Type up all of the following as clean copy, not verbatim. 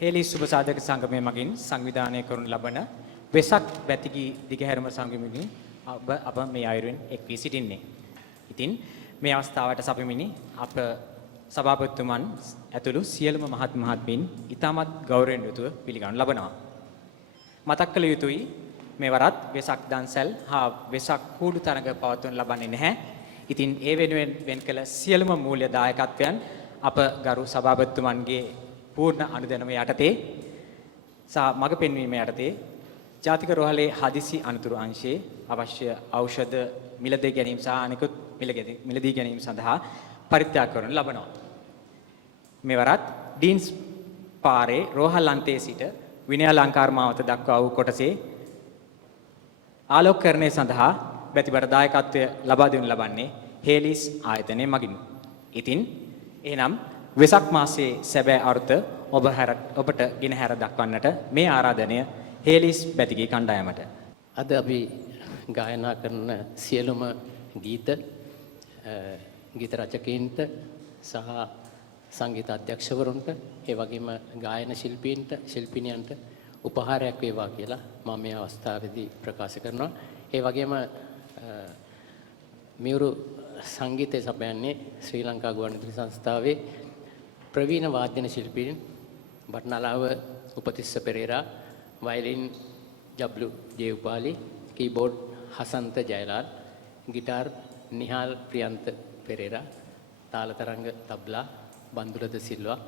හේලි සුබසාධක සංගමය මගින් සංවිධානය කරනු ලබන වෙසක් වැතිගී දිගහැරම සංගමෙහි අප මේ අයුරින් එක් වී සිටින්නේ. ඉතින් මේ අවස්ථාවට සපමිනි අප සභාපතිතුමන් ඇතුළු සියලුම මහත් මහත්මීන් ඉතාමත් ගෞරවයෙන් යුතුව පිළිගනු ලබනවා. මතක් කළ යුතුයි මෙවරත් වෙසක් දන්සැල් හා වෙසක් කූඩු තරඟ පවත්වනු ලබන්නේ නැහැ. ඉතින් ඒ වෙනුවෙන් වෙන් කළ සියලුම මූල්‍ය දායකත්වයන් අප ගරු සභාපතිතුමන්ගේ පූර්ණ අනුදැනුම යටතේ සහ මඟ පෙන්වීම යටතේ ජාතික රෝහලේ හදිසි අනතුරු අංශයේ අවශ්‍ය ඖෂධ මිලදී ගැනීම සහ අනෙකුත් මිලදී ගැනීම සඳහා පරිත්‍යාග කරනු ලබනවා. මෙවරත් ඩීන්ස් පාරේ රෝහල් අන්තයේ සිට විනය අලංකාර මාවත දක්වා වූ කොටසේ ආලෝකකරණය සඳහා බැතිබර දායකත්වය ලබා දෙනු ලබන්නේ හේලිස් ආයතනය මගින්. ඉතින් එහෙනම් වෙසක් මාසයේ සැබෑ අර්ථ ඔබට ගෙනහැර දක්වන්නට මේ ආරාධනය හේලිස් බැතිගී කණ්ඩායමට. අද අපි ගායනා කරන සියලුම ගීත රචකයින්ට සහ සංගීත අධ්‍යක්ෂකවරුන්ට ඒ වගේම ගායන ශිල්පීන්ට ශිල්පිනියන්ට උපහාරයක් වේවා කියලා මම මේ අවස්ථාවේදී ප්‍රකාශ කරනවා. ඒ වගේම මියුරු සංගීතය සපයන්නේ ශ්‍රී ලංකා ගුවන්විදුලි සංස්ථාවේ ප්‍රවීණ වාද්‍ය ශිල්පීන් බටනලාව Upatissa Perera, violin W.J. Upali, keyboard Hasantha Jayalal, guitar Nihal Priyantha Perera, තාලතරංග තබ්ලා බන්දුලද සිල්වා,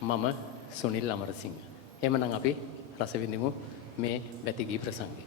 මම සුනිල් අමරසිංහ. එhmenan අපි රස විඳිමු මේ වැතිගී ප්‍රසංගය.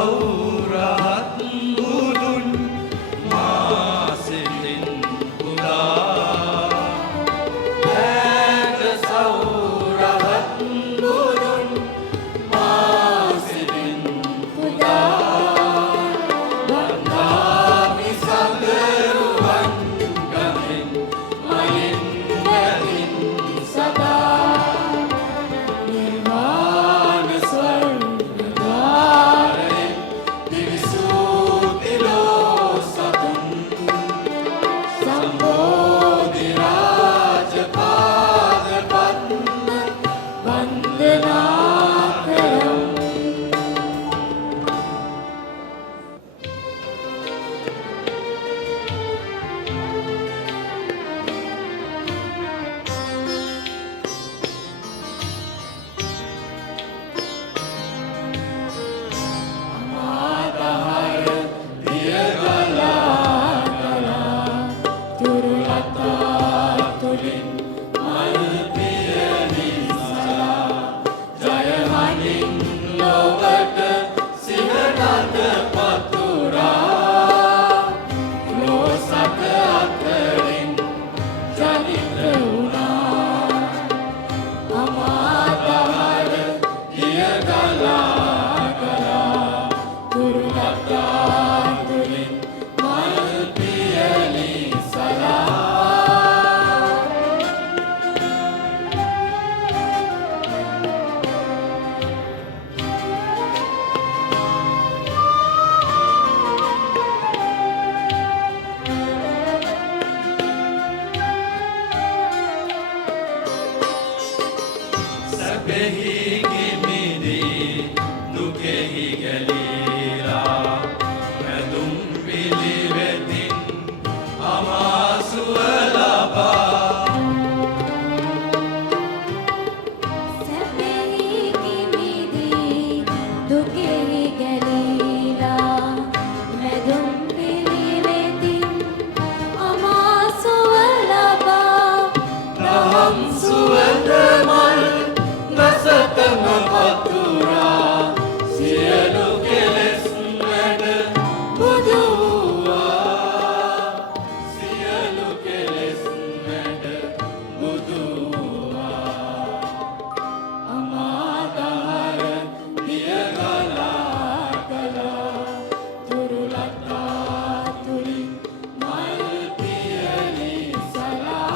සෞරහත් බුදුන් මා සිතින් පුදා ඈත සෞරහත් බුදුන් මා සිතින් පුදා වන්දාමි සඳරුවන් ගමින් මලින් නැතින් සදා නිර්වාණ ස්වර්ණ ද්වාරයෙන් දිවිසූ තිලෝ සතුන් සම්බෝධි රාජ පාද පද්ම වන්දනා කරමු. අමාදහර දියගලා ගලා තුරුලතා තුලින් මල් පියලි සලා ජයමනින් ලොවට සිහනත පතුරා ලෝසක අතරින් ජනිත වුණා අමාදහර දියගලා ගලා තුරුලතා තුලින් මල් පියලි සලා සැපෙහි කිමිදී දුකෙහි ගැලීලා මැදුම් පිළිවෙතින් අමාසුව ලබා සැපෙහි කිමිදී දුකෙහි ගැලීලා මැදුම් පිළිවෙතින් අමාසුව ලබා දහම් සුවඳ මල් නසතම පතුරා සියලු කෙලෙස් වැඩ බුදු වූවා සියලු කෙලෙස් වැඩ බුදු වූවා අමාදහර දියගලා ගලා තුරුලතා තුලින් මල් පියලි සලා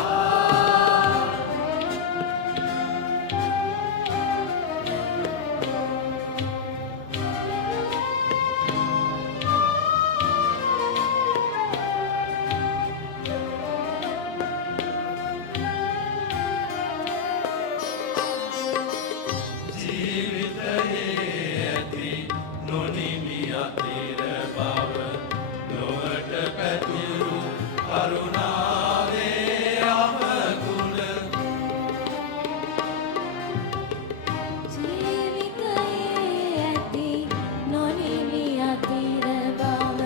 ජීවිතයේ ඇති නොනිමි අතිර බව ලොවට පැතුරු කරුණාවේ අමගුණ ජීවිතයේ ඇති නොනිමි අතිර බව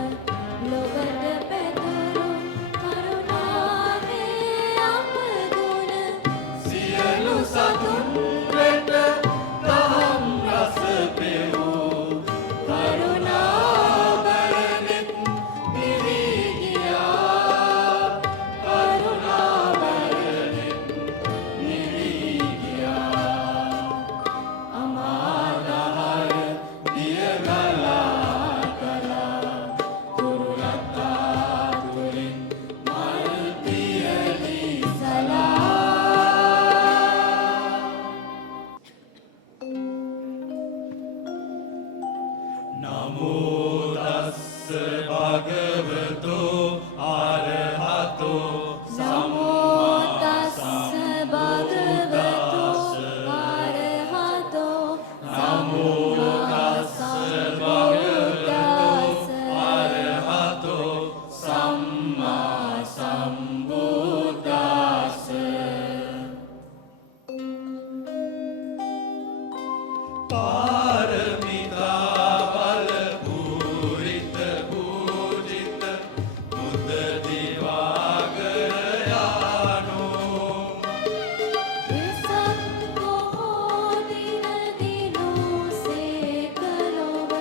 ලොවට පැතුරු කරුණාවේ අපගුණ සියලු සතුන් වෙත දහම් රස පෙවූ කරුණාබරණෙත් නිවී ගියා කරුණාබරණෙත් නිවී ගියා අමාදහර දියගලා ගලා තුරුලතා තුලින් මල් පියලි සලා නමෝ තස්ස භගවතෝ අරහතෝ නමෝ තස්ස භගවතෝ අරහතෝ නමෝ තස්ස භගවතෝ අරහතෝ සම්මා සම්බුද්දස්ස පාරමිතා බල පූරිත පූජිත බුද්ධ දිවාකර යානෝ වෙසක් බොහෝ දින දිනුසේ කරව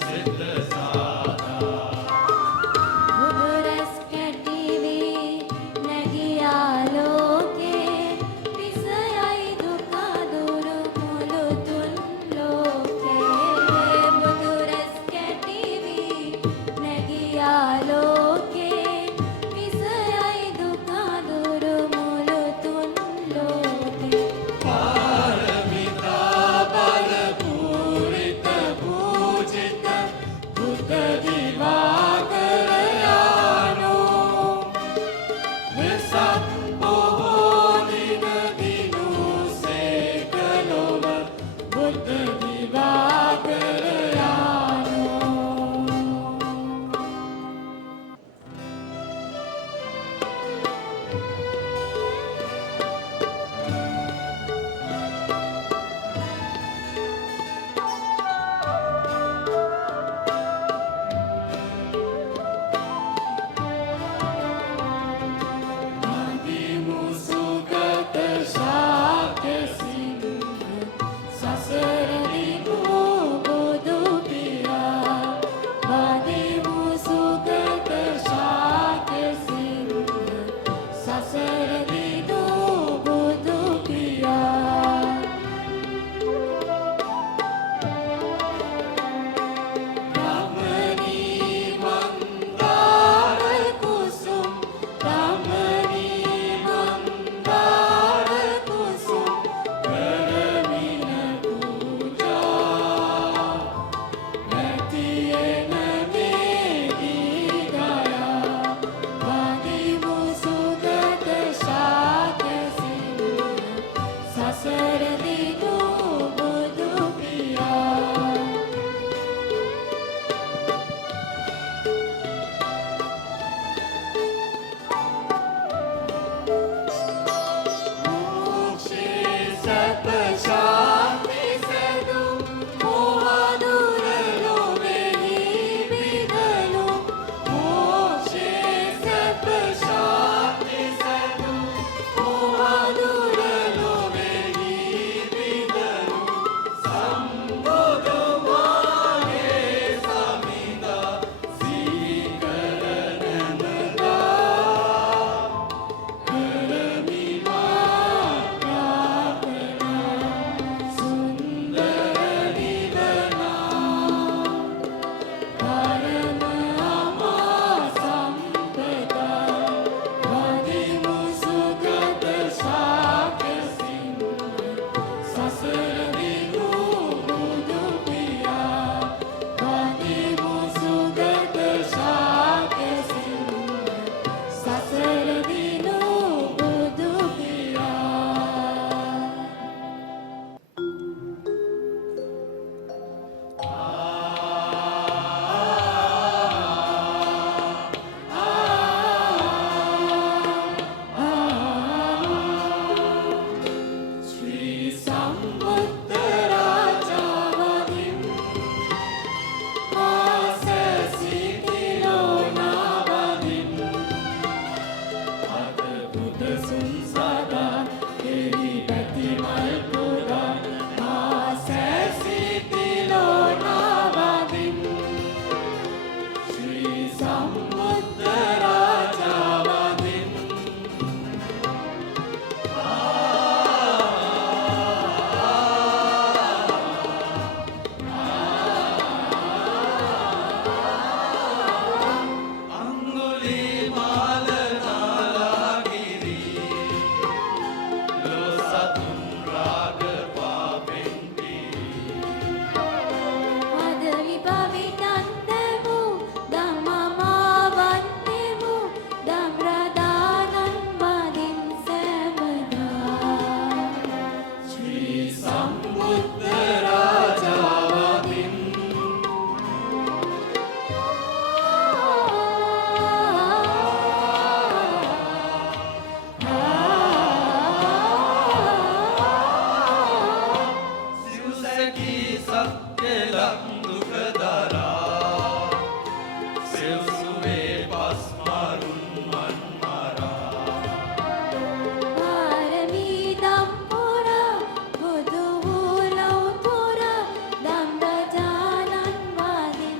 සිත සාදා බුදුරැස් කැටිවී නැගියා ලෝකේ විසයයි දුක දුරු මුළු තුන් ලෝකේ බුදුරැස් කැටිවී නැගියා ලෝකේ විසයයි දුක දුරු මුළු තුන් ලෝකේ පාරමිතා බල පූරිත පූජිත බුද්ධ දිවාකරයානෝ වෙසක් බොහෝ දින දිනුසේක ලොව බුද්ධ දිවාකරයානෝ අදිමුසුගත ශාක්‍ය සිංහ සසර දිනු බුදු පියා අදිමුසුගත ශාක්‍ය සිංහ සසර දිනු බුදු පියා රමණී මන්දාර කුසුම් රමණී මන්දාර කුසුම් කරමින පූජා නැතියෙන මේ ගීගයා වදිමුසුගත ශාක්‍ය සිංහ සසර දිනු බුදු පියා මොක්ෂේ සැප ශාන්ති සැදුම් මොහ දුර ලොවෙහි විදලු මොක්ෂේ සැප ශාන්ති සැදුම් මොහ දුර ලොවෙහි විදලු සම්බුදු මාගේ සමිඳා සීකරනමදා කරමි මා ප්‍රාර්ථනා සුන්දර නිවනා පරම අමා සම්පදා වදිමුසුගත ශාක්‍ය සිංහ සසර දිනු බුදු පියා වදිමුසුගත ශාක්‍ය සිංහ සසර දිනු බුදු පියා ශ්‍රී සම්බුද්ධ රාජාවදින් මාසසිතිලෝ නාවදින් අද බුදසුන් සදා එහි පැතිමල් පුදා මාසසිතිලෝ නාවදින් ශ්‍රී සම්බුද්ධ රාජාවදින් අංගුලිමාල නාලාගිරි ලොසතුන් රාග පාපෙන් පිරි අද විභවිතන්තමු ධම්මමාවන්තමු ධම්රදානං වදින් සෑමදා ශ්‍රී සම්බුද්ධ රාජාවදින් සිව්සැකී සත්‍ය ලක් දුක දරා සෙව්සුවේ පස්මරුන් මන්මරා පාරමී දම් පුරා බුදු වූ ලෞතුර ධම්රජානන් වදින්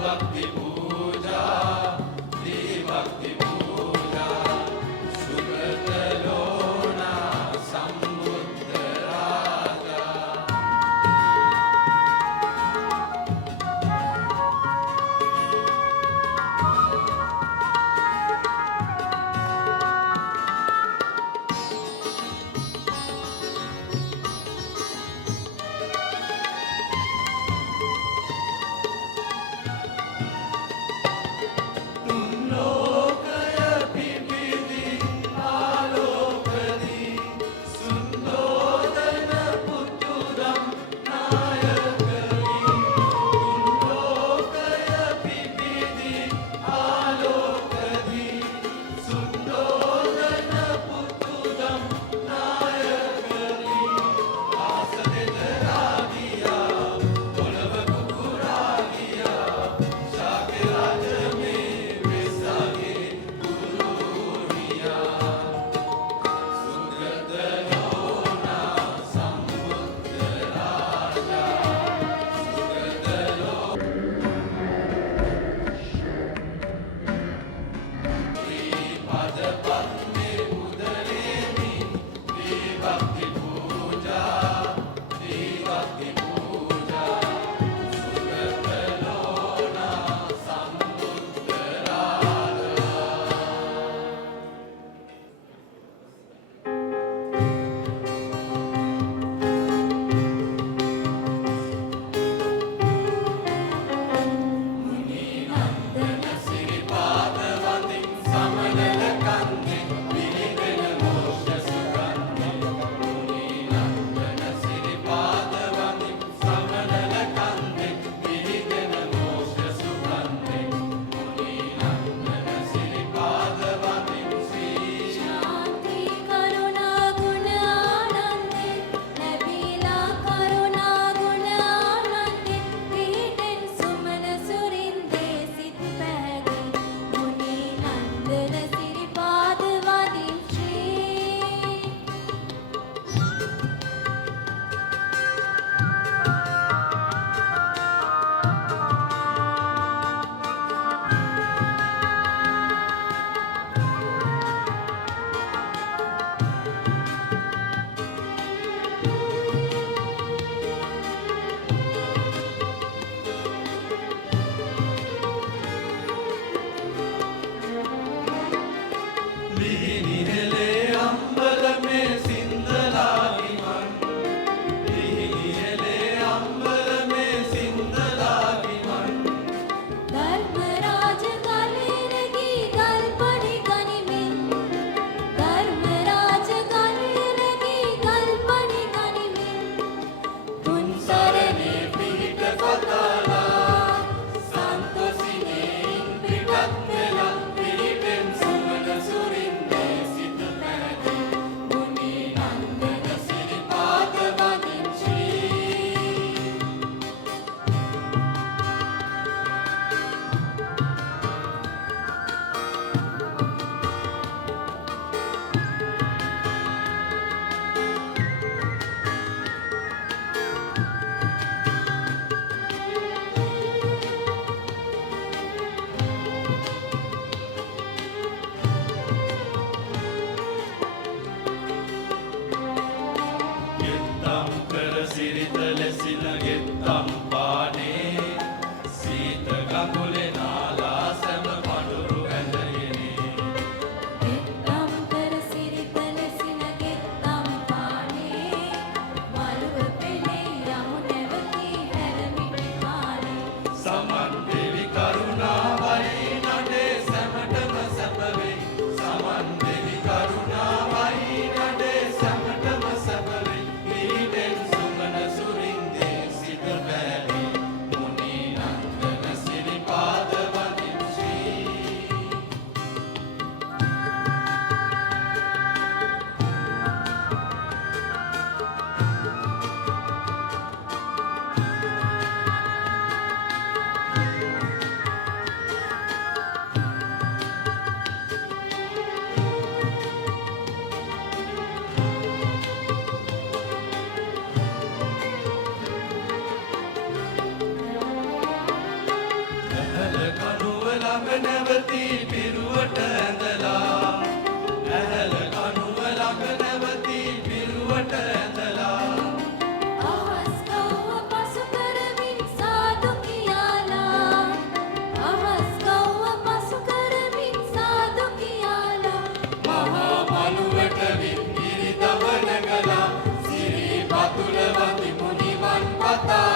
भक्ति पूजा ලකුලේ නාලා සැම පඳුරු ඇඳගෙනේ ගෙත්තම් කර සිරිත ලෙසින ගෙත්තම් පානේ මලුව පෙනේ යමු නැවතී හැරමිටි කාලේ සමන් දෙවි කරුණාවයි නඩේ සැමටම සැපවේ සමන් දෙවි කරුණාවයි නඩේ සැමටම සැපවේ පිරිතෙන් සුමන සුරින්දේ සිට බැලි මුනි නන්දන සිරිපාද වදින් ශ්‍රී ඇහැල කනුව ළඟ නැවතී පිරුවට ඇඳලා ඇහැල කනුව ළඟ නැවතී පිරුවට ඇඳලා අහස් කව්ව පසු කරමින් සාදු කියාලා අහස් කව්ව පසු කරමින් සාදු කියාලා මහා මළුවට විත් ගිරි දමන ගලා සිරි පතුල වති මුනිවන් පතා